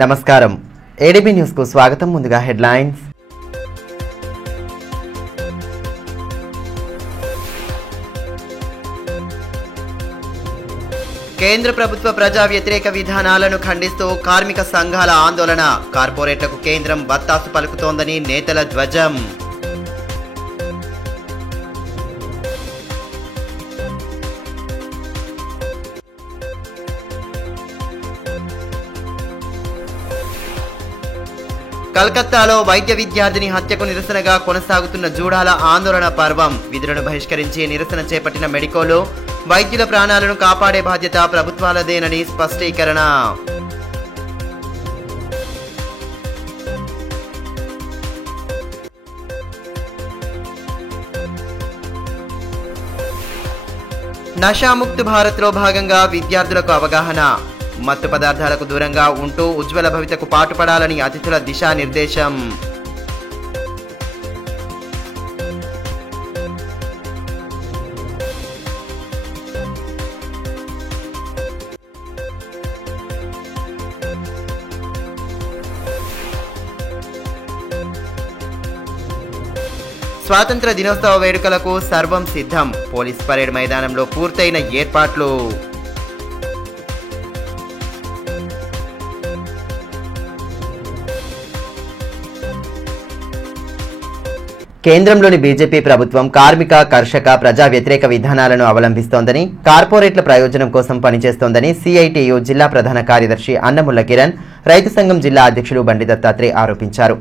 నమస్కారం ADB news కు స్వాగతం. ముందుగా హెడ్లైన్స్. కేంద్ర ప్రభుత్వ ప్రజా వ్యతిరేక విధానాలను ఖండిస్తూ కార్మిక సంఘాల ఆందోళన. కార్పొరేట్లకు కేంద్రం బత్తాసు పలుకుతోందని నేతల ధ్వజం. కలకత్తాలో వైద్య విద్యార్థిని హత్యకు నిరసనగా కొనసాగుతున్న జూడాల ఆందోళన పర్వం. విధులను బహిష్కరించి నిరసన చేపట్టిన మెడికోలు వైద్యుల ప్రాణాలను కాపాడే బాధ్యత ప్రభుత్వాలదేనని స్పష్టీకరణ. నషాముక్త్ భారత్లో భాగంగా విద్యార్థులకు అవగాహన. మత్తు పదార్థాలకు దూరంగా ఉంటూ ఉజ్వల భవితకు పాటుపడాలని అతిథుల దిశానిర్దేశం. స్వాతంత్ర దినోత్సవ వేడుకలకు సర్వం సిద్ధం. పోలీస్ పరేడ్ మైదానంలో పూర్తయిన ఏర్పాట్లు. కేంద్రంలోని బీజేపీ ప్రభుత్వం కార్మిక, కర్షక, ప్రజా వ్యతిరేక విధానాలను అవలంబిస్తోందని, కార్పొరేట్ల ప్రయోజనం కోసం పనిచేస్తోందని సిఐటియు జిల్లా ప్రధాన కార్యదర్శి అన్నముల కిరణ్, రైతు సంఘం జిల్లా అధ్యక్షులు బండి దత్తాత్రేయ ఆరోపించారు.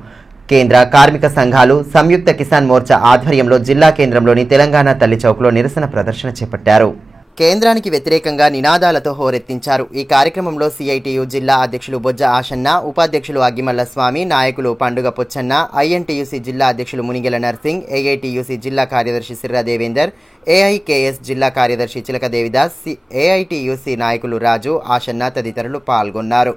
కేంద్ర కార్మిక సంఘాలు సంయుక్త కిసాన్ మోర్చా ఆధ్వర్యంలో జిల్లా కేంద్రంలోని తెలంగాణ తల్లి చౌక్లో నిరసన ప్రదర్శన చేపట్టారు. కేంద్రానికి వ్యతిరేకంగా నినాదాలతో హోరెత్తించారు. ఈ కార్యక్రమంలో సిఐటియు జిల్లా అధ్యక్షులు బొజ్జ ఆషన్న, ఉపాధ్యక్షులు అగ్గిమల్ల స్వామి, నాయకులు పండుగ పొచ్చన్న, ఐఎన్టీయూసీ జిల్లా అధ్యక్షులు మునిగెల నర్సింగ్, ఏఐటీయూసీ జిల్లా కార్యదర్శి సిర్రా దేవేందర్, ఏఐకేఎస్ జిల్లా కార్యదర్శి చిలక దేవిదాస్, ఏఐటీయూసీ నాయకులు రాజు, ఆషన్న తదితరులు పాల్గొన్నారు.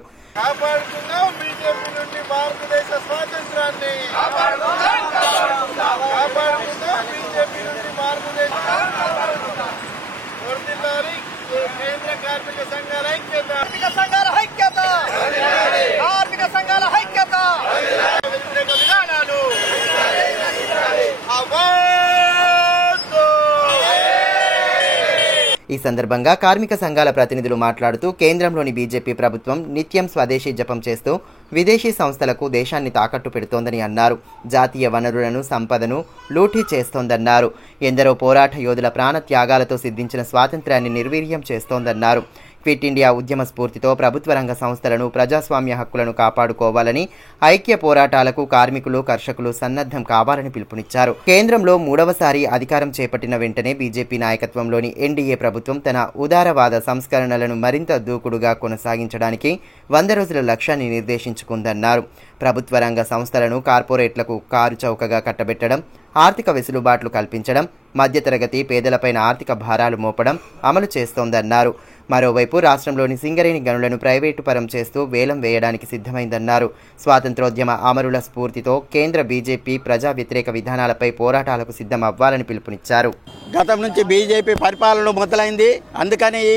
ఈ సందర్భంగా కార్మిక సంఘాల ప్రతినిధులు మాట్లాడుతూ కేంద్రంలోని బీజేపీ ప్రభుత్వం నిత్యం స్వదేశీ జపం చేస్తూ విదేశీ సంస్థలకు దేశాన్ని తాకట్టు పెడుతోందని అన్నారు. జాతీయ వనరులను, సంపదను లూటీ చేస్తోందన్నారు. ఎందరో పోరాట యోధుల ప్రాణ త్యాగాలతో సిద్ధించిన స్వాతంత్ర్యాన్ని నిర్వీర్యం చేస్తోందన్నారు. క్విట్ ఇండియా ఉద్యమ స్ఫూర్తితో ప్రభుత్వ రంగ సంస్థలను, ప్రజాస్వామ్య హక్కులను కాపాడుకోవాలని, ఐక్య పోరాటాలకు కార్మికులు, కర్షకులు సన్నద్ధం కావాలని పిలుపునిచ్చారు. కేంద్రంలో మూడవసారి అధికారం చేపట్టిన వెంటనే బీజేపీ నాయకత్వంలోని ఎన్డీఏ ప్రభుత్వం తన ఉదారవాద సంస్కరణలను మరింత దూకుడుగా కొనసాగించడానికి 100 రోజుల లక్ష్యాన్ని నిర్దేశించుకుందన్నారు. ప్రభుత్వ రంగ సంస్థలను కార్పొరేట్లకు కారు చౌకగా కట్టబెట్టడం, ఆర్థిక వెసులుబాట్లు కల్పించడం, మధ్యతరగతి పేదలపైన ఆర్థిక భారాలు మోపడం అమలు చేస్తోందన్నారు. మరోవైపు రాష్ట్రంలోని సింగరేణి గనులను ప్రైవేటు పరం చేస్తూ వేలం వేయడానికి సిద్ధమైందన్నారు. స్వాతంత్రోద్యమ అమరుల స్ఫూర్తితో కేంద్ర బీజేపీ ప్రజా వ్యతిరేక విధానాలపై పోరాటాలకు సిద్ధం అవ్వాలని పిలుపునిచ్చారు. గతం నుంచి బీజేపీ పరిపాలన మొదలైంది. అందుకని ఈ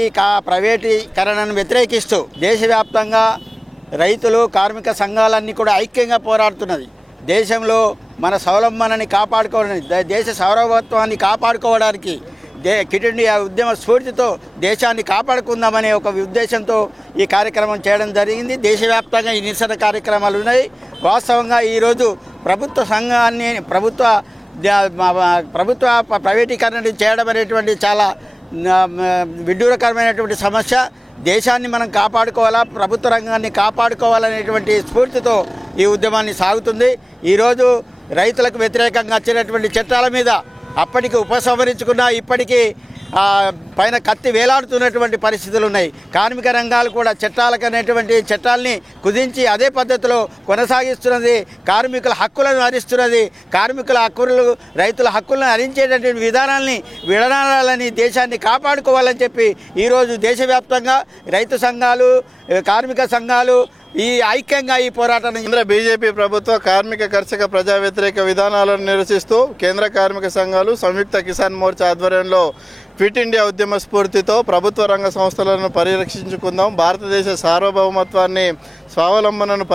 ప్రైవేటీకరణను వ్యతిరేకిస్తూ దేశవ్యాప్తంగా రైతులు, కార్మిక సంఘాలన్నీ కూడా ఐక్యంగా పోరాడుతున్నది. దేశంలో మన స్వావలంబనని కాపాడుకోవడానికి, దేశ సార్వభౌమత్వాన్ని కాపాడుకోవడానికి క్విట్ ఇండియా ఉద్యమ స్ఫూర్తితో దేశాన్ని కాపాడుకుందామనే ఒక ఉద్దేశంతో ఈ కార్యక్రమం చేయడం జరిగింది. దేశవ్యాప్తంగా ఈ నిరసన కార్యక్రమాలు ఉన్నాయి. వాస్తవంగా ఈరోజు ప్రభుత్వ సంఘాన్ని ప్రభుత్వ ప్రైవేటీకరణ చేయడం అనేటువంటి చాలా విడ్డూరకరమైనటువంటి సమస్య. దేశాన్ని మనం కాపాడుకోవాలా, ప్రభుత్వ రంగాన్ని కాపాడుకోవాలనేటువంటి స్ఫూర్తితో ఈ ఉద్యమాన్ని సాగుతుంది. ఈరోజు రైతులకు వ్యతిరేకంగా వచ్చినటువంటి చట్టాల మీద అప్పటికి ఉపసంహరించుకున్నా ఇప్పటికీ పైన కత్తి వేలాడుతున్నటువంటి పరిస్థితులు ఉన్నాయి. కార్మిక రంగాలు కూడా చట్టాలకనేటువంటి చట్టాలని కుదించి అదే పద్ధతిలో కొనసాగిస్తున్నది. కార్మికుల హక్కులను హరిస్తున్నది. కార్మికుల హక్కులు, రైతుల హక్కులను హరించేటటువంటి విధానాలని విడనాడాలని, దేశాన్ని కాపాడుకోవాలని చెప్పి ఈరోజు దేశవ్యాప్తంగా రైతు సంఘాలు, కార్మిక సంఘాలు, ఈ ఐక్యంగా ఈ పోరాటాన్ని కేంద్ర బీజేపీ ప్రభుత్వ కార్మిక కర్షక ప్రజా వ్యతిరేక విధానాలను నిరసిస్తూ కేంద్ర కార్మిక సంఘాలు సంయుక్త కిసాన్ మోర్చా ఆధ్వర్యంలో క్విట్ ఇండియా ఉద్యమ స్ఫూర్తితో ప్రభుత్వ రంగ సంస్థలను పరిరక్షించుకుందాం, భారతదేశ సార్వభౌమత్వాన్ని స్వావలంబనను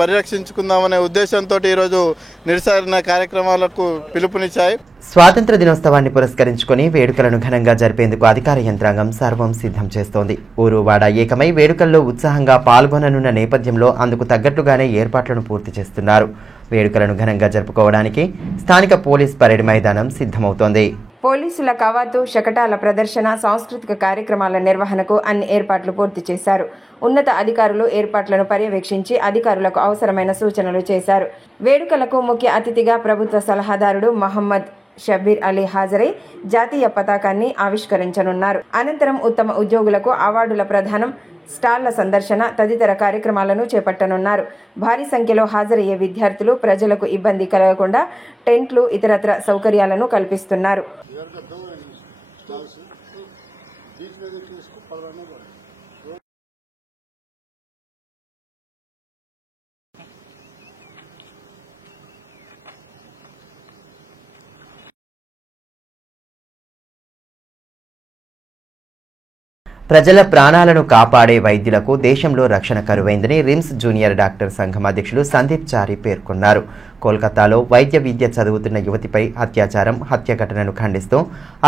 పరిరక్షించుకుందామనే ఉద్దేశంతో ఈరోజు నిరసన కార్యక్రమాలకు పిలుపునిచ్చాయి. స్వాతంత్ర దినోత్సవాన్ని పురస్కరించుకుని వేడుకలను ఘనంగా జరిపేందుకు అధికార యంత్రాంగం సర్వం సిద్ధం చేస్తోంది. ఊరు వాడ ఏకమై వేడుకల్లో ఉత్సాహంగా పాల్గొననున్న నేపథ్యంలో అందుకు తగ్గట్లుగానే ఏర్పాట్లను పూర్తి చేస్తున్నారు. వేడుకలను ఘనంగా జరుపుకోవడానికి స్థానిక పోలీస్ పరేడ్ మైదానం సిద్ధమవుతోంది. పోలీసుల కవాతు, శకటాల ప్రదర్శన, సాంస్కృతిక కార్యక్రమాల నిర్వహణకు అన్ని ఏర్పాట్లు పూర్తి చేశారు. ఉన్నత అధికారులు ఏర్పాట్లను పర్యవేక్షించి అధికారులకు అవసరమైన సూచనలు చేశారు. వేడుకలకు ముఖ్య అతిథిగా ప్రభుత్వ సలహాదారుడు మహమ్మద్ షబ్బీర్ అలీ హాజరై జాతీయ పతాకాన్ని ఆవిష్కరించనున్నారు. అనంతరం ఉత్తమ ఉద్యోగులకు అవార్డుల ప్రదానం, స్టాళ్ల సందర్శన తదితర కార్యక్రమాలను చేపట్టనున్నారు. భారీ సంఖ్యలో హాజరయ్యే విద్యార్థులు, ప్రజలకు ఇబ్బంది కలగకుండా టెంట్లు, ఇతరత్ర సౌకర్యాలను కల్పిస్తున్నారు. ప్రజల ప్రాణాలను కాపాడే వైద్యులకు దేశంలో రక్షణ కరువైందని రిమ్స్ జూనియర్ డాక్టర్ సంఘం అధ్యక్షులు సందీప్ చారి పేర్కొన్నారు. కోల్కతాలో వైద్య విద్య చదువుతున్న యువతిపై అత్యాచారం, హత్య ఘటనను ఖండిస్తూ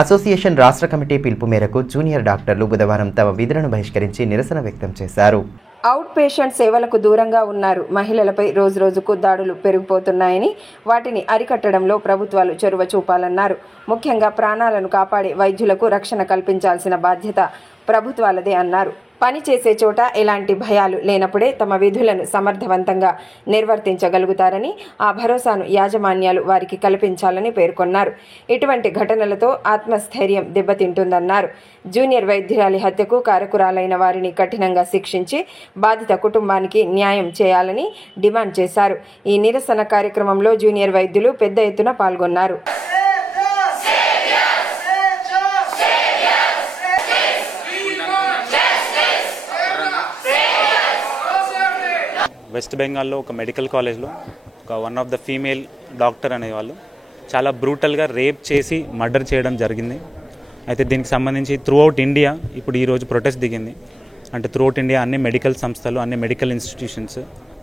అసోసియేషన్ రాష్ట్ర కమిటీ పిలుపు మేరకు జూనియర్ డాక్టర్లు బుధవారం తమ విధులను బహిష్కరించి నిరసన వ్యక్తం చేశారు. అవుట్ పేషెంట్ సేవలకు దూరంగా ఉన్నారు. మహిళలపై రోజురోజుకు దాడులు పెరిగిపోతున్నాయని, వాటిని అరికట్టడంలో ప్రభుత్వాలు చొరవ చూపాలన్నారు. ముఖ్యంగా ప్రాణాలను కాపాడే వైద్యులకు రక్షణ కల్పించాల్సిన బాధ్యత ప్రభుత్వాలదే అన్నారు. పని చేసే చోట ఎలాంటి భయాలు లేనప్పుడే తమ విధులను సమర్థవంతంగా నిర్వర్తించగలుగుతారని, ఆ భరోసాను యాజమాన్యాలు వారికి కల్పించాలని పేర్కొన్నారు. ఇటువంటి ఘటనలతో ఆత్మస్థైర్యం దెబ్బతింటుందన్నారు. జూనియర్ వైద్యురాలి హత్యకు కారకురాలైన వారిని కఠినంగా శిక్షించి బాధిత కుటుంబానికి న్యాయం చేయాలని డిమాండ్ చేశారు. ఈ నిరసన కార్యక్రమంలో జూనియర్ వైద్యులు పెద్ద ఎత్తున పాల్గొన్నారు. వెస్ట్ బెంగాల్లో ఒక మెడికల్ కాలేజ్లో one of the female doctor అనేవాళ్ళు చాలా బ్రూటల్గా రేప్ చేసి మర్డర్ చేయడం జరిగింది. అయితే దీనికి సంబంధించి త్రూఅవుట్ ఇండియా ఇప్పుడు ఈరోజు ప్రొటెస్ట్ దిగింది. అంటే త్రూఅవుట్ ఇండియా అన్ని మెడికల్ సంస్థలు, అన్ని మెడికల్ ఇన్స్టిట్యూషన్స్,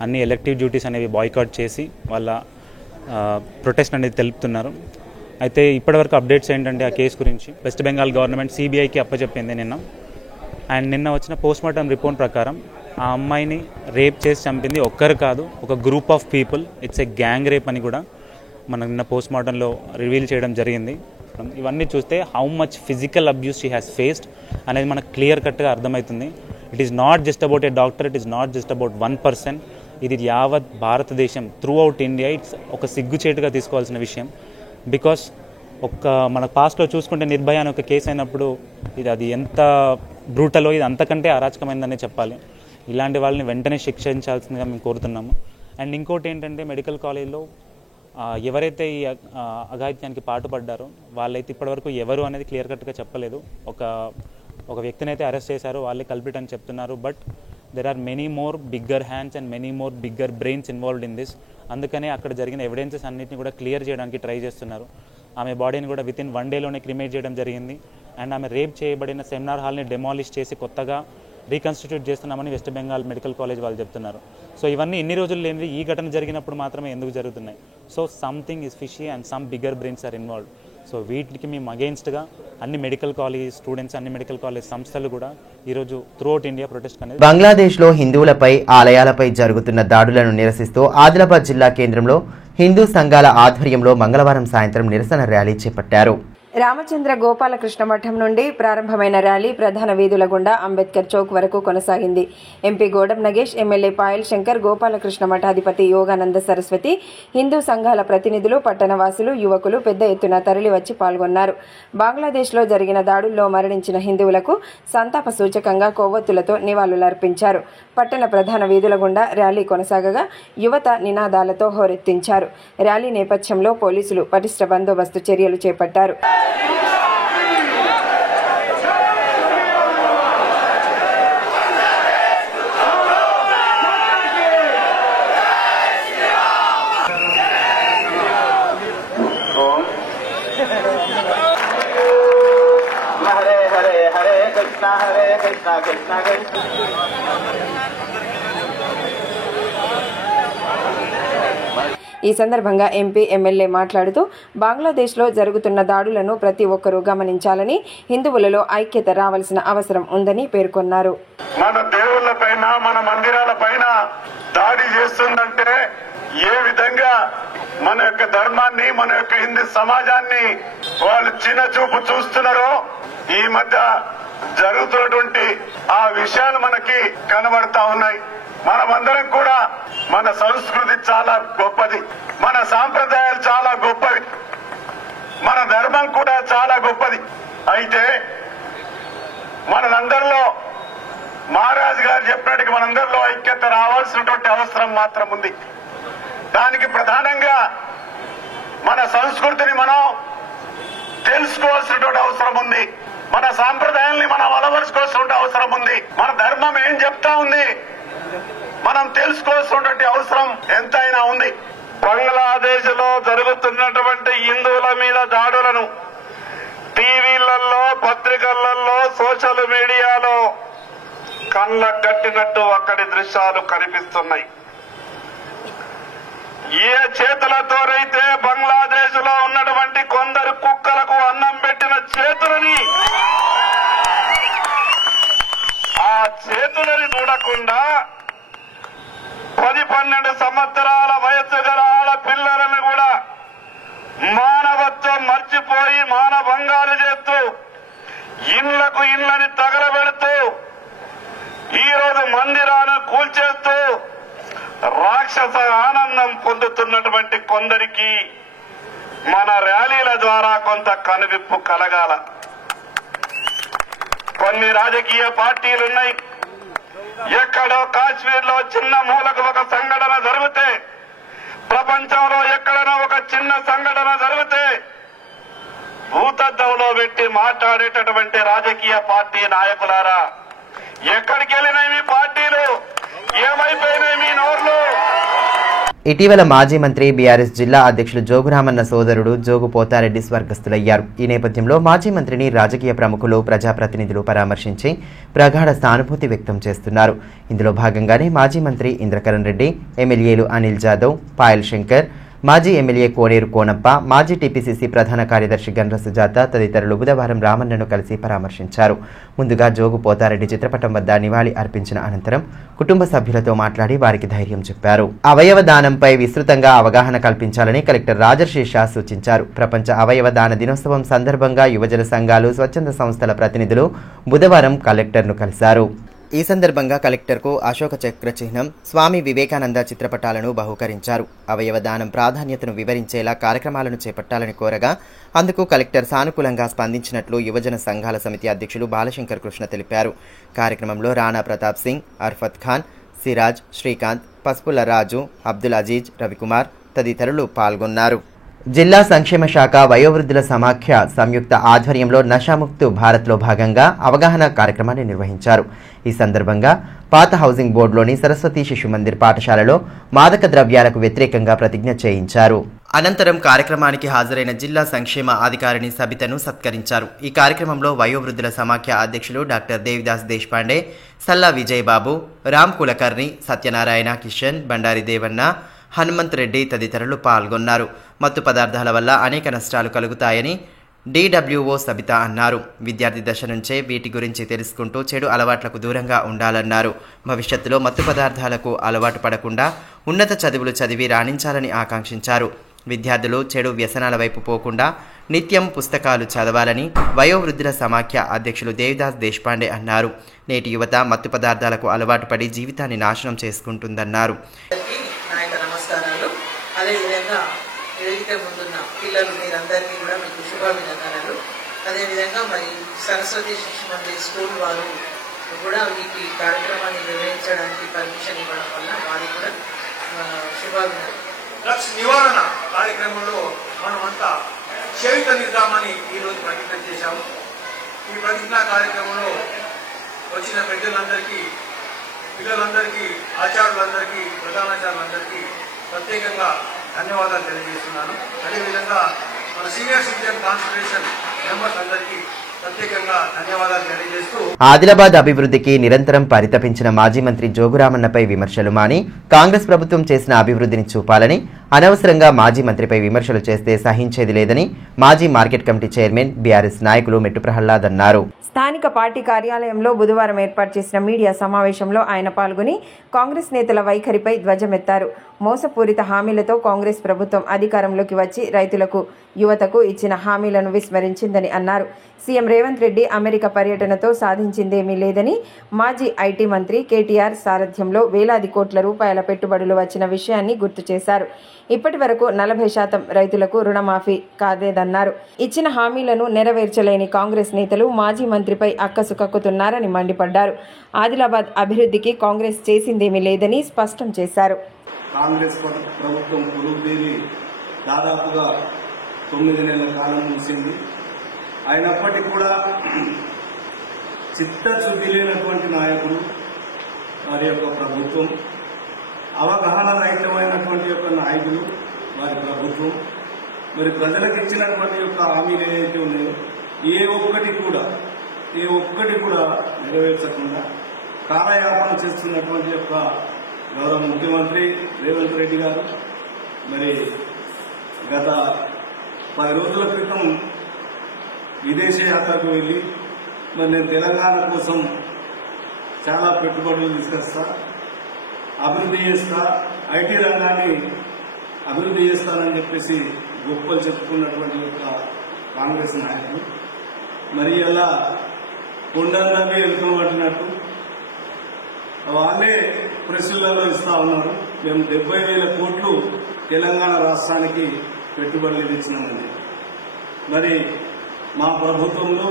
అన్ని ఎలెక్టివ్ డ్యూటీస్ అనేవి బాయ్కాట్ చేసి వాళ్ళ ప్రొటెస్ట్ అనేది తెలుపుతున్నారు. అయితే ఇప్పటివరకు అప్డేట్స్ ఏంటంటే ఆ కేసు గురించి వెస్ట్ బెంగాల్ గవర్నమెంట్ సిబిఐకి అప్పచెప్పింది నిన్న. అండ్ నిన్న వచ్చిన పోస్ట్మార్టం రిపోర్ట్ ప్రకారం ఆ అమ్మాయిని రేప్ చేసి చంపింది ఒక్కరు కాదు, ఒక group of people. It's a gang rape అని కూడా మనం నిన్న పోస్ట్మార్టంలో రివీల్ చేయడం జరిగింది. ఇవన్నీ చూస్తే how much physical abuse she has faced అనేది మనకు క్లియర్ కట్గా అర్థమవుతుంది. It is not just about a doctor, it is not just about one person. ఇది యావత్ భారతదేశం త్రూఅవుట్ ఇండియా ఇట్స్ ఒక సిగ్గుచేటుగా తీసుకోవాల్సిన విషయం. బికాస్ మన పాస్ట్లో చూసుకుంటే నిర్భయ అనే ఒక కేసు అయినప్పుడు అది ఎంత బ్రూటలో, ఇది అంతకంటే అరాచకమైందనే చెప్పాలి. ఇలాంటి వాళ్ళని వెంటనే శిక్షించాల్సిందిగా మేము కోరుతున్నాము. అండ్ ఇంకోటి ఏంటంటే మెడికల్ కాలేజ్లో ఎవరైతే ఈ అఘాయిత్యానికి పాటుపడ్డారో వాళ్ళైతే ఇప్పటివరకు ఎవరు అనేది క్లియర్ కట్గా చెప్పలేదు. ఒక వ్యక్తిని అయితే అరెస్ట్ చేశారు, వాళ్ళే కల్పిట్ అని చెప్తున్నారు. But there are many more bigger hands and many more bigger brains involved in this. అందుకనే అక్కడ జరిగిన ఎవిడెన్సెస్ అన్నింటినీ కూడా క్లియర్ చేయడానికి ట్రై చేస్తున్నారు. ఆమె బాడీని కూడా విత్ ఇన్ 1 డేలోనే క్రిమేట్ చేయడం జరిగింది. అండ్ ఆమె రేప్ చేయబడిన సెమినార్ హాల్ని డెమాలిష్ చేసి కొత్తగా రీకన్స్టిట్యూట్ చేస్తున్నామని వెస్ట్ బెంగాల్ మెడికల్ కాలేజ్ వాళ్ళు చెప్తున్నారు. సో ఇవన్నీ ఇన్ని రోజులు లేనివి ఈ ఘటన జరిగినప్పుడు మాత్రమే ఎందుకు జరుగుతున్నాయి? So something is fishy and some bigger brains are involved. So వీటికి మేము అగెయిన్స్ట్గా అన్ని మెడికల్ కాలేజ్ స్టూడెంట్స్, అన్ని మెడికల్ కాలేజ్ సంస్థలు కూడా ఈరోజు త్రూఅవుట్ ఇండియా ప్రొటెస్ట్ అనేది. బంగ్లాదేశ్లో హిందువులపై, ఆలయాలపై జరుగుతున్న దాడులను నిరసిస్తూ ఆదిలాబాద్ జిల్లా కేంద్రంలో హిందూ సంఘాల ఆధ్వర్యంలో మంగళవారం సాయంత్రం నిరసన ర్యాలీ చేపట్టారు. రామచంద్ర గోపాలకృష్ణ మఠం నుండి ప్రారంభమైన ర్యాలీ ప్రధాన వీధుల గుండా అంబేద్కర్ చౌక్ వరకు కొనసాగింది. ఎంపీ గోడం నగేష్, ఎమ్మెల్యే పాయల్ శంకర్, గోపాలకృష్ణ మఠాధిపతి యోగానంద సరస్వతి, హిందూ సంఘాల ప్రతినిధులు, పట్టణవాసులు, యువకులు పెద్ద ఎత్తున తరలివచ్చి పాల్గొన్నారు. బంగ్లాదేశ్లో జరిగిన దాడుల్లో మరణించిన హిందువులకు సంతాప సూచకంగా కొవ్వొత్తులతో నివాళులర్పించారు. పట్టణ ప్రధాన వీధుల గుండా ర్యాలీ కొనసాగగా యువత నినాదాలతో హోరెత్తించారు. ర్యాలీ నేపథ్యంలో పోలీసులు పటిష్ట బందోబస్తు చర్యలు చేపట్టారు. ఈ సందర్భంగా ఎంపీ ఎమ్మెల్యే మాట్లాడుతూ బంగ్లాదేశ్లో జరుగుతున్న దాడులను ప్రతి ఒక్కరూ గమనించాలని, హిందువులలో ఐక్యత రావాల్సిన అవసరం ఉందని పేర్కొన్నారు. మన దేవుళ్ళపైన మన మందిరాలపైన దాడి చేస్తుందంటే ఏ విధంగా మన యొక్క ధర్మాన్ని మన యొక్క హిందూ సమాజాన్ని వాళ్ళు చిన్న చూపు చూస్తున్నారో ఈ మధ్య జరుగుతున్నటువంటి ఆ విషయాలు మనకి కనబడతా ఉన్నాయి. మనమందరం కూడా మన సంస్కృతి చాలా గొప్పది, మన సాంప్రదాయాలు చాలా గొప్పవి, మన ధర్మం కూడా చాలా గొప్పది. అయితే మనందరిలో మహారాజు గారు చెప్పినట్టుగా మనందరిలో ఐక్యత రావాల్సినటువంటి అవసరం మాత్రం ఉంది. దానికి ప్రధానంగా మన సంస్కృతిని మనం తెలుసుకోవాల్సినటువంటి అవసరం ఉంది. మన సాంప్రదాయాల్ని మనం అలవరుచుకోవాల్సిన అవసరం ఉంది. మన ధర్మం ఏం చెప్తా ఉంది మనం తెలుసుకోవాల్సినటువంటి అవసరం ఎంతైనా ఉంది. బంగ్లాదేశ్ లో జరుగుతున్నటువంటి హిందువుల మీద దాడులను టీవీలలో, పత్రికలలో, సోషల్ మీడియాలో కళ్ళ కట్టినట్టు అక్కడి దృశ్యాలు కనిపిస్తున్నాయి. ఏ చేతులతోనైతే బంగ్లాదేశ్ లో ఉన్నటువంటి కొందరు కుక్కలకు అన్నం పెట్టిన చేతులని ఆ చేతులని చూడకుండా 10-12 సంవత్సరాల వయస్సు గల ఆడపిల్లలను కూడా మానవత్వం మర్చిపోయి మానభంగాలు చేస్తూ ఇళ్లకు ఇళ్లని తగలబెడుతూ ఈరోజు మందిరాలను కూల్చేస్తూ రాక్షస ఆనందం పొందుతున్నటువంటి కొందరికి మన ర్యాలీల ద్వారా కొంత కనువిప్పు కలగాల. కొన్ని రాజకీయ పార్టీలున్నాయి. ఎక్కడో కాశ్మీర్ లో చిన్న మూలకు ఒక సంఘటన జరిగితే, ప్రపంచంలో ఎక్కడైనా ఒక చిన్న సంఘటన జరిగితే భూతద్దంలో పెట్టి మాట్లాడేటటువంటి రాజకీయ పార్టీ నాయకులారా, ఎక్కడికి వెళ్ళినాయి మీ పార్టీలు? ఏమైపోయినాయి మీ నోర్లు? ఇటీవల మాజీ మంత్రి బీఆర్ఎస్ జిల్లా అధ్యక్షులు జోగురామన్న సోదరుడు జోగు పోతారెడ్డి స్వర్గస్థులయ్యారు. ఈ నేపథ్యంలో మాజీ మంత్రిని రాజకీయ ప్రముఖులు, ప్రజాప్రతినిధులు పరామర్శించి ప్రగాఢ సానుభూతి వ్యక్తం చేస్తున్నారు. ఇందులో భాగంగానే మాజీ మంత్రి ఇంద్రకరణ్ రెడ్డి, ఎమ్మెల్యేలు అనిల్ జాదవ్, పాయల్ శంకర్, మాజీ ఎమ్మెల్యే కోనేరు కోనప్ప, మాజీ టీపీసీసీ ప్రధాన కార్యదర్శి గండ్ర సుజాత తదితరులు బుధవారం రామన్నను కలిసి పరామర్శించారు. ముందుగా జోగు పోతారెడ్డి చిత్రపటం వద్ద నివాళి అర్పించిన అనంతరం కుటుంబ సభ్యులతో మాట్లాడి వారికి ధైర్యం చెప్పారు. అవయవ దానంపై విస్తృతంగా అవగాహన కల్పించాలని కలెక్టర్ రాజర్షి షా సూచించారు. ప్రపంచ అవయవ దాన దినోత్సవం సందర్భంగా యువజన సంఘాలు, స్వచ్ఛంద సంస్థల ప్రతినిధులు బుధవారం కలెక్టర్ను కలిశారు. ఈ సందర్భంగా కలెక్టర్కు అశోక చక్ర చిహ్నం, స్వామి వివేకానంద చిత్రపటాలను బహూకరించారు. అవయవ దానం ప్రాధాన్యతను వివరించేలా కార్యక్రమాలను చేపట్టాలని కోరగా అందుకు కలెక్టర్ సానుకూలంగా స్పందించినట్లు యువజన సంఘాల సమితి అధ్యక్షులు బాలశంకర్ కృష్ణ తెలిపారు. కార్యక్రమంలో రాణా ప్రతాప్ సింగ్, అర్ఫత్ ఖాన్, సిరాజ్, శ్రీకాంత్, పసుపుల రాజు, అబ్దుల్ అజీజ్, రవికుమార్ తదితరులు పాల్గొన్నారు. జిల్లా సంక్షేమ శాఖ వయోవృద్ధుల సమాఖ్య సంయుక్త ఆధ్వర్యంలో నషాముక్తు భారత్లో భాగంగా అవగాహన కార్యక్రమాన్ని నిర్వహించారు. ఈ సందర్భంగా పాత హౌసింగ్ బోర్డులోని సరస్వతి శిశు మందిర్ పాఠశాలలో మాదక ద్రవ్యాలకు వ్యతిరేకంగా ప్రతిజ్ఞ చేయించారు. అనంతరం కార్యక్రమానికి హాజరైన జిల్లా సంక్షేమ అధికారిని సబితను సత్కరించారు. ఈ కార్యక్రమంలో వయోవృద్ధుల సమాఖ్య అధ్యక్షులు డాక్టర్ దేవిదాస్ దేశపాండే, సల్లా విజయబాబు, రామ్ కులకర్ణి, సత్యనారాయణ, కిషన్, బండారి దేవన్న, హనుమంత్ రెడ్డి తదితరులు పాల్గొన్నారు. మత్తు పదార్థాల వల్ల అనేక నష్టాలు కలుగుతాయని డీడబ్ల్యూఓ సబిత అన్నారు. విద్యార్థి దశ నుంచే వీటి గురించి తెలుసుకుంటూ చెడు అలవాట్లకు దూరంగా ఉండాలన్నారు. భవిష్యత్తులో మత్తు పదార్థాలకు అలవాటు పడకుండా ఉన్నత చదువులు చదివి రాణించాలని ఆకాంక్షించారు. విద్యార్థులు చెడు వ్యసనాల వైపు పోకుండా నిత్యం పుస్తకాలు చదవాలని వయోవృద్ధుల సమాఖ్య అధ్యక్షులు దేవిదాస్ దేశపాండే అన్నారు. నేటి యువత మత్తు పదార్థాలకు అలవాటు పడి జీవితాన్ని నాశనం చేసుకుంటుందన్నారు. అదేవిధంగా వేదిక ముందున్న పిల్లలు మీరందరికీ కూడా మీకు శుభాభినందనలు. అదేవిధంగా మరి సరస్వతి శిశు మందిర్ స్కూల్ వారు కూడా ఈ కార్యక్రమాన్ని నిర్వహించడానికి పర్మిషన్ ఇవ్వడం వల్ల వారికి కూడా శుభాభినందనలు. డ్రగ్స్ నివారణ కార్యక్రమంలో మనమంతా చైతన్యతామని ఈరోజు ప్రతిజ్ఞ చేశాము. ఈ ప్రతిజ్ఞా కార్యక్రమంలో వచ్చిన పెద్దలందరికీ, పిల్లలందరికీ, ఆచార్యులందరికీ, ప్రధానాచార్యులందరికీ ప్రత్యేకంగా ధన్యవాదాలు తెలియజేస్తున్నాను. అదేవిధంగా మన సీనియర్ సిటిజన్ కాన్ఫరెన్షన్ మెంబర్స్ అందరికీ ప్రత్యేకంగా ధన్యవాదాలు తెలియజేస్తూ ఆదిలాబాద్ అభివృద్ధికి నిరంతరం పరితపించిన మాజీ మంత్రి జోగురామన్నపై విమర్శలు మాని కాంగ్రెస్ ప్రభుత్వం చేసిన అభివృద్ధిని చూపాలని, అనవసరంగా మాజీ మంత్రిపై విమర్శలు చేస్తే సహించేది లేదని మాజీ మార్కెట్ కమిటీ చైర్మన్ బీఆర్ఎస్ నాయకులు మెట్టు ప్రహ్లాద్ అన్నారు. స్థానిక పార్టీ కార్యాలయంలో బుధవారం ఏర్పాటు చేసిన మీడియా సమావేశంలో ఆయన పాల్గొని కాంగ్రెస్ నేతల వైఖరిపై ధ్వజమెత్తారు. మోసపూరిత హామీలతో కాంగ్రెస్ ప్రభుత్వం అధికారంలోకి వచ్చి రైతులకు, యువతకు ఇచ్చిన హామీలను విస్మరించిందని అన్నారు. సీఎం రేవంత్ రెడ్డి అమెరికా పర్యటనతో సాధించిందేమీ లేదని, మాజీ ఐటీ మంత్రి కేటీఆర్ సారథ్యంలో వేలాది కోట్ల రూపాయల పెట్టుబడులు వచ్చిన విషయాన్ని గుర్తు చేశారు. ఇప్పటి వరకు 40% రైతులకు రుణమాఫీ కాదేదన్నారు. ఇచ్చిన హామీలను నెరవేర్చలేని కాంగ్రెస్ నేతలు మాజీ మంత్రిపై అక్కసు కక్కుతున్నారని మండిపడ్డారు. ఆదిలాబాద్ అభివృద్ధికి కాంగ్రెస్ చేసిందేమీ లేదని స్పష్టం చేశారు. కాంగ్రెస్ ప్రభుత్వం పురుగు దాదాపుగా 9 నెలల కాలం ముగిసింది. అయినప్పటికీ కూడా చిత్తశుద్ధి లేనటువంటి నాయకులు వారి యొక్క ప్రభుత్వం, అవగాహన రహితమైనటువంటి యొక్క నాయకులు వారి ప్రభుత్వం, మరి ప్రజలకు ఇచ్చినటువంటి యొక్క హామీలు ఏవైతే ఉన్నాయో ఏ ఒక్కటి కూడా నెరవేర్చకుండా కాలయాపన చేస్తున్నటువంటి యొక్క గౌరవ ముఖ్యమంత్రి రేవంత్ రెడ్డి గారు మరి గత 10 రోజుల క్రితం విదేశీ యాత్రకు వెళ్లి మరి నేను తెలంగాణ కోసం చాలా పెట్టుబడులు తీసుకొస్తా, అభివృద్ధి చేస్తా, ఐటీ రంగాన్ని అభివృద్ధి చేస్తానని చెప్పేసి గొప్పలు చెప్పుకున్నటువంటి యొక్క కాంగ్రెస్ నాయకులు మరి అలా కొండలన్నీ వెళ్తున్నట్టు వాళ్ళే ప్రెస్లలో ఇస్తా ఉన్నారు. మేము 70,000 కోట్లు తెలంగాణ రాష్ట్రానికి పెట్టుబడులు తెచ్చినామని. మరి మా ప్రభుత్వంలో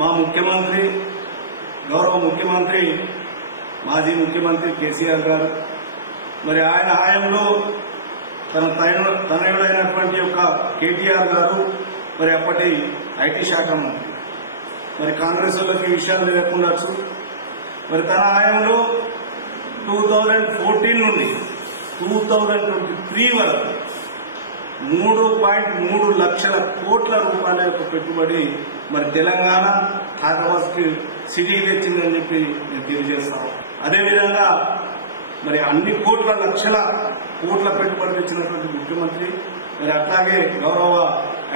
మా ముఖ్యమంత్రి, గౌరవ ముఖ్యమంత్రి, మాజీ ముఖ్యమంత్రి కేసీఆర్ గారు మరి ఆయన హయాంలో తనయుడైనటువంటి యొక్క కేటీఆర్ గారు మరి అప్పటి ఐటీ శాఖ మంత్రి. మరి కాంగ్రెస్ వాళ్ళకి విషయాలు లేకుండొచ్చు. మరి తన హయాంలో 2014 నుండి 2023 వరకు 3.3 లక్షల కోట్ల రూపాయల యొక్క పెట్టుబడి మరి తెలంగాణ హైదరాబాద్ కి సిటీ తెచ్చిందని చెప్పి నేను తెలియజేస్తాను. అదేవిధంగా మరి అన్ని లక్షల కోట్ల పెట్టుబడి తెచ్చినటువంటి ముఖ్యమంత్రి, మరి అట్లాగే గౌరవ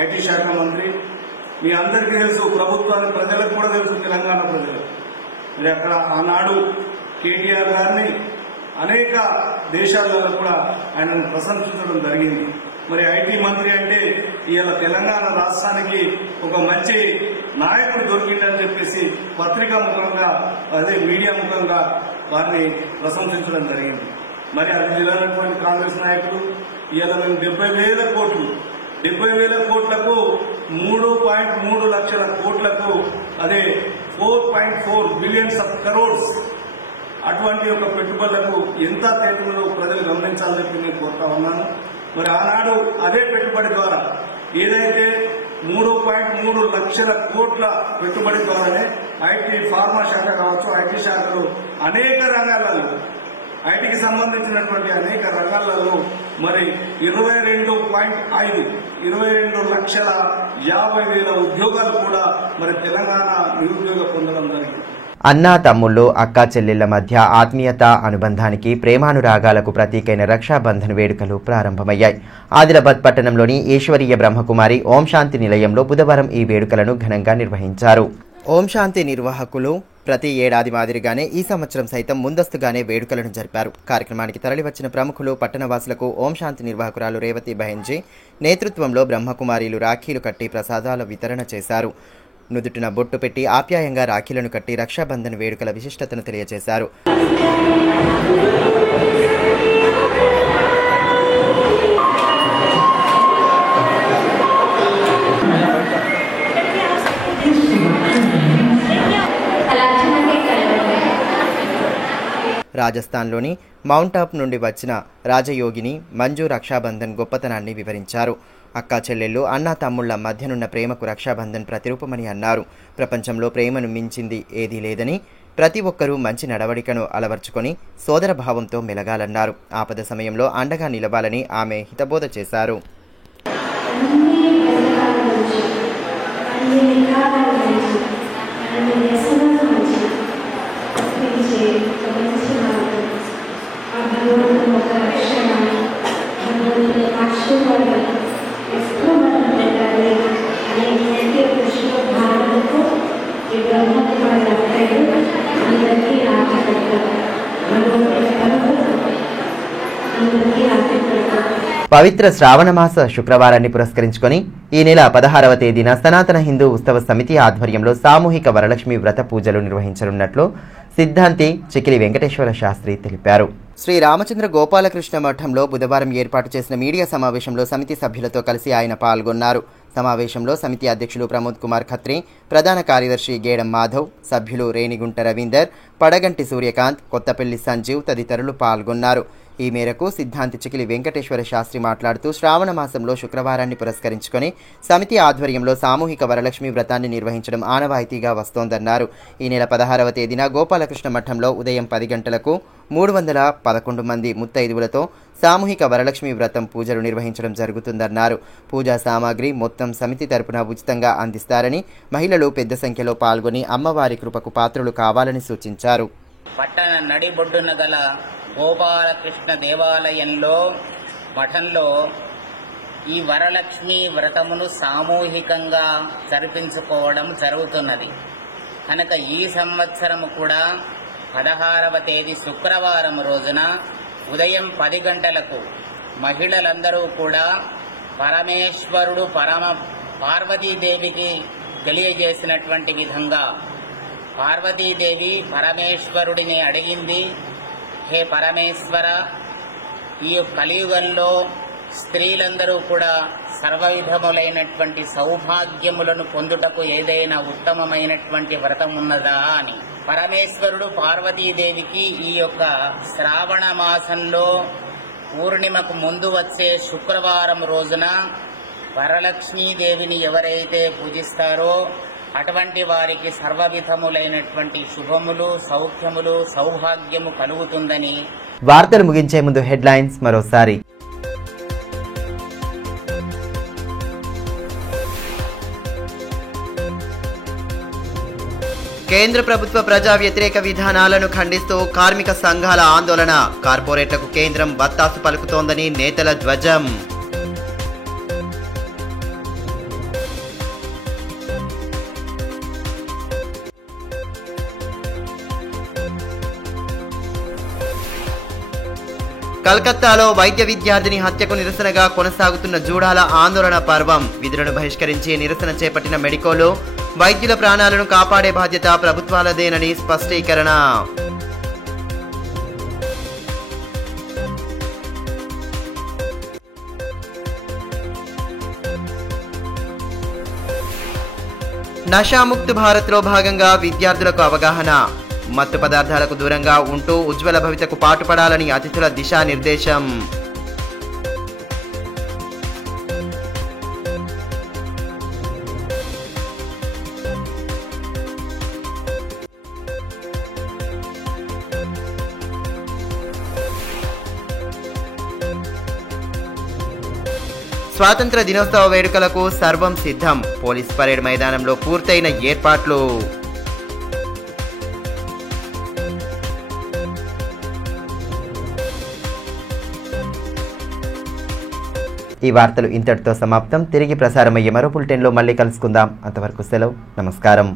ఐటీ శాఖ మంత్రి. మీ అందరికీ తెలుసు, ప్రభుత్వానికి ప్రజలకు కూడా తెలుసు, తెలంగాణ ప్రజలకు. మరి అక్కడ ఆనాడు కేటీఆర్ గారిని అనేక దేశాలలో కూడా ఆయనను ప్రశంసించడం జరిగింది. మరి ఐటీ మంత్రి అంటే ఇవాళ తెలంగాణ రాష్ట్రానికి ఒక మంచి నాయకుడు దొరికిందని చెప్పేసి పత్రికా ముఖంగా, అదే మీడియా ముఖంగా వారిని ప్రశంసించడం జరిగింది. మరి అది నిలనటువంటి కాంగ్రెస్ నాయకులు ఇవాళ మేము 70,000 కోట్లు 70,000 కోట్లకు 3.3 లక్షల కోట్లకు అదే 4.4 బిలియన్స్ ఆఫ్ కరోడ్స్ అటువంటి యొక్క పెట్టుబడులకు ఎంత తేదీలో ప్రజలు గమనించాలని చెప్పి నేను కోరుతా ఉన్నాను. మరి ఆనాడు అదే పెట్టుబడి ద్వారా ఏదైతే 3.3 లక్షల కోట్ల పెట్టుబడి ద్వారానే ఐటీ, ఫార్మా శాఖ కావచ్చు, ఐటీ శాఖలో అనేక రంగాలలో, ఐటీకి సంబంధించినటువంటి అనేక రంగాలలో మరి 22.50 ఉద్యోగాలు కూడా మరి తెలంగాణ నిరుద్యోగ పొందడం జరిగింది. అన్నా తమ్ముళ్ళు, అక్కా చెల్లెళ్ల మధ్య ఆత్మీయత, అనుబంధానికి, ప్రేమానురాగాలకు ప్రతీకైన రక్షాబంధన్ వేడుకలు ప్రారంభమయ్యాయి. ఆదిలాబాద్ పట్టణంలోని ఈశ్వరీయ బ్రహ్మకుమారి ఓం శాంతి నిలయంలో బుధవారం ఈ వేడుకలను ఘనంగా నిర్వహించారు. ఓం శాంతి నిర్వాహకులు ప్రతి ఏడాది మాదిరిగానే ఈ సంవత్సరం సైతం ముందస్తుగానే వేడుకలను జరిపారు. కార్యక్రమానికి తరలివచ్చిన ప్రముఖులు, పట్టణవాసులకు ఓం శాంతి నిర్వాహకురాలు రేవతి బహెంజీ నేతృత్వంలో బ్రహ్మకుమారీలు రాఖీలు కట్టి ప్రసాదాల వితరణ చేశారు. నుదుటిన బొట్టు పెట్టి ఆప్యాయంగా రాఖీలను కట్టి రక్షాబంధన్ వేడుకల విశిష్టతను తెలియజేశారు. రాజస్థాన్లోని మౌంట్ ఆప్ నుండి వచ్చిన రాజయోగిని మంజు రక్షాబంధన్ గొప్పతనాన్ని వివరించారు. అక్కా చెల్లెళ్ళు, అన్నా తమ్ముళ్ల మధ్యనున్న ప్రేమకు రక్షాబంధన్ ప్రతిరూపమని అన్నారు. ప్రపంచంలో ప్రేమను మించింది ఏదీ లేదని, ప్రతి ఒక్కరూ మంచి నడవడికను అలవర్చుకొని సోదర భావంతో మెలగాలన్నారు. ఆపద సమయంలో అండగా నిలవాలని ఆమె హితబోధ చేశారు. పవిత్ర శ్రావణమాస శుక్రవారాన్ని పురస్కరించుకొని ఈ నెల 16వ తేదీన సనాతన హిందూ ఉత్సవ సమితి ఆధ్వర్యంలో సామూహిక వరలక్ష్మి వ్రత పూజలు నిర్వహించనున్నట్లు సిద్ధాంతి చికిలి వెంకటేశ్వర శాస్త్రి తెలిపారు. శ్రీ రామచంద్ర గోపాలకృష్ణ మఠంలో బుధవారం ఏర్పాటు చేసిన మీడియా సమావేశంలో సమితి సభ్యులతో కలిసి ఆయన పాల్గొన్నారు. సమావేశంలో సమితి అధ్యక్షులు ప్రమోద్ కుమార్ ఖత్రి, ప్రధాన కార్యదర్శి గేడం మాధవ్, సభ్యులు రేణిగుంట రవీందర్, పడగంటి సూర్యకాంత్, కొత్తపల్లి సంజీవ్ తదితరులు పాల్గొన్నారు. ఈ మేరకు సిద్ధాంతి చికిలి వెంకటేశ్వర శాస్త్రి మాట్లాడుతూ శ్రావణ మాసంలో శుక్రవారాన్ని పురస్కరించుకొని సమితి ఆధ్వర్యంలో సామూహిక వరలక్ష్మి వ్రతాన్ని నిర్వహించడం ఆనవాయితీగా వస్తోందన్నారు. ఈ నెల 16వ తేదీన గోపాలకృష్ణ మఠంలో ఉదయం 10 గంటలకు 311 మంది ముత్తైదువులతో సామూహిక వరలక్ష్మి వ్రతం పూజలు నిర్వహించడం జరుగుతుందన్నారు. పూజా సామాగ్రి మొత్తం సమితి తరపున ఉచితంగా అందిస్తారని, మహిళలు పెద్ద సంఖ్యలో పాల్గొని అమ్మవారి కృపకు పాత్రులు కావాలని సూచించారు. పట్టణ నడిబొడ్డున గల గోపాలకృష్ణ దేవాలయంలో మఠంలో ఈ వరలక్ష్మి వ్రతమును సామూహికంగా జరిపించుకోవడం జరుగుతున్నది. కనుక ఈ సంవత్సరము కూడా 16వ తేదీ శుక్రవారం రోజున ఉదయం 10 గంటలకు మహిళలందరూ కూడా పరమేశ్వరుడు పార్వతీదేవికి తెలియజేసినటువంటి విధంగా పార్వతీదేవి పరమేశ్వరుడిని అడిగింది, హే పరమేశ్వర, ఈ కలియుగంలో స్త్రీలందరూ కూడా సర్వవిధములైనటువంటి సౌభాగ్యములను పొందుటకు ఏదైనా ఉత్తమమైనటువంటి వ్రతం ఉన్నదా అని. పరమేశ్వరుడు పార్వతీదేవికి ఈ యొక్క శ్రావణ మాసంలో పూర్ణిమకు ముందు వచ్చే శుక్రవారం రోజున వరలక్ష్మీదేవిని ఎవరైతే పూజిస్తారో అటువంటి వారికి సర్వవిధములైనటువంటి శుభములు, సౌఖ్యములు, సౌభాగ్యము కలుగుతుందని. వార్తలు ముగించే ముందు హెడ్లైన్స్ మరోసారి. కేంద్ర ప్రభుత్వ ప్రజా వ్యతిరేక విధానాలను ఖండిస్తూ కార్మిక సంఘాల ఆందోళన, కార్పొరేట్లకు కేంద్రం వత్తాసు పలుకుతోందని నేతల ధ్వజం. కలకత్తాలో వైద్య విద్యార్థిని హత్యకు నిరసనగా కొనసాగుతున్న జూడాల ఆందోళన పర్వం. విధులను బహిష్కరించి నిరసన చేపట్టిన మెడికోలో వైద్యుల ప్రాణాలను కాపాడే బాధ్యత ప్రభుత్వాలదేనని స్పష్టీకరణ. నషాముక్త్ భారత్లో భాగంగా విద్యార్థులకు అవగాహన, మత్తు పదార్థాలకు దూరంగా ఉంటూ ఉజ్వల భవితకు పాటుపడాలని అతిథుల దిశానిర్దేశం. స్వాతంత్ర దినోత్సవ వేడుకలకు సర్వం సిద్ధం, పోలీస్ పరేడ్ మైదానంలో పూర్తయిన ఏర్పాట్లు. ఈ వార్తలు ఇంతటితో సమాప్తం. తిరిగి ప్రసారమయ్యే మరో బులెటిన్లో మళ్ళీ కలుసుకుందాం. అంతవరకు సెలవు, నమస్కారం.